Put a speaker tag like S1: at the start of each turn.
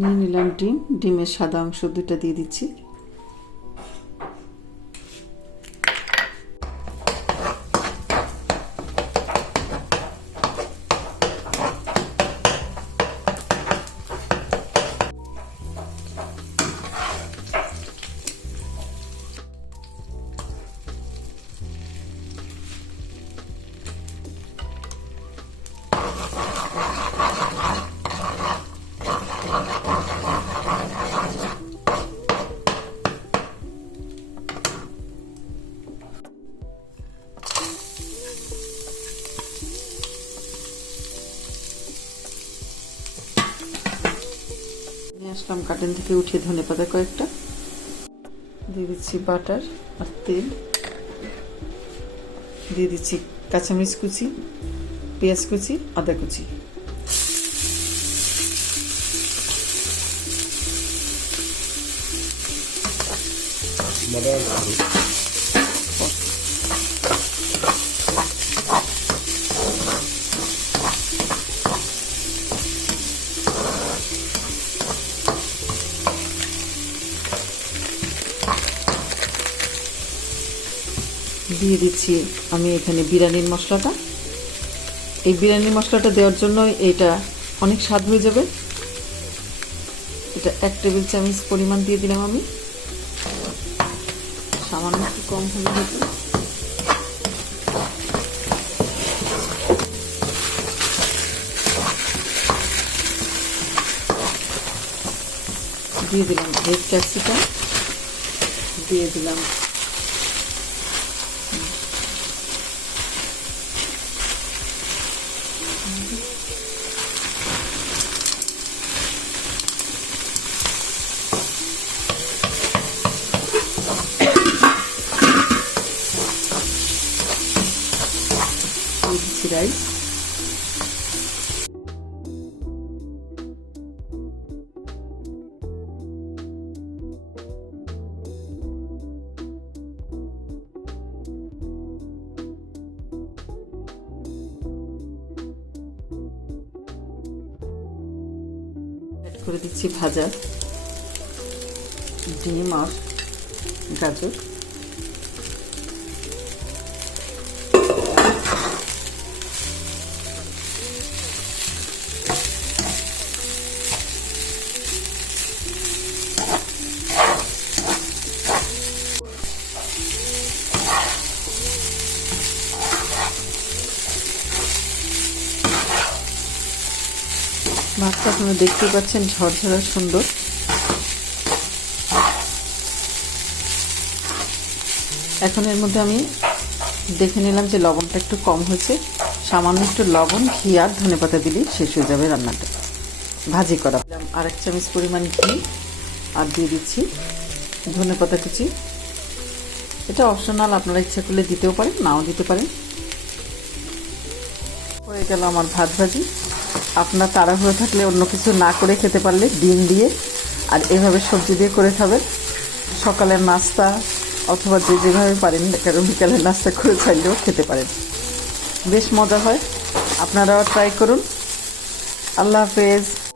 S1: নিয়ে নিলাম ডিম। ডিমের সাদা অংশ দুটা দিয়ে দিচ্ছি। আসলাম কাটেন থেকে উঠিয়ে ধনে পাতা কয়েকটা। দিয়ে দিচ্ছি বাটার আর তেল। দিয়ে দিচ্ছি কাঁচামরিচ কুচি, পেঁয়াজ কুচি, আদা কুচি। দিয়ে দিচ্ছি আমি এখানে বিরিয়ানির মশলাটা। এই বিরিয়ানির মশলাটা দেওয়ার জন্য এটা অনেক স্বাদ হয়ে যাবে। এটা এক টেবিল চামচ পরিমাণ দিয়ে দিলাম আমি। সামান্য একটু কম হলে হতো দিয়ে দিলাম রেড ক্যাপসিকাম দিয়ে দিলাম অ্যাড করে দিচ্ছি ভাজা ডিম আর গাজর। মাছটা আপনারা দেখতে পাচ্ছেন ঝরঝরা সুন্দর। এখন এর মধ্যে আমি দেখে নিলাম যে লবণটা একটু কম হয়েছে। সামান্য একটু লবণ, ঘি আর ধনে পাতা দিলেই শেষ হয়ে যাবে রান্নাটা। ভাজি করা। আর এক চামচ পরিমাণ ঘি আর দিয়ে দিচ্ছি ধনে পাতা কুচি। এটা অপশনাল আপনারা ইচ্ছা করলে দিতেও পারেন, নাও দিতে পারেন। হয়ে গেল আমার ভাত ভাজি। আপনার তাড়াহুড়ো থাকলে অন্য কিছু না করে খেতে পারলে ডিম দিয়ে আর এভাবে সবজি দিয়ে করে খাবেন। সকালের নাস্তা অথবা যে যেভাবে পারেন, কারণ বিকালের নাস্তা করে চাইলেও খেতে পারেন। বেশ মজা হয়। আপনারাও ট্রাই করুন। আল্লাহ হাফেজ।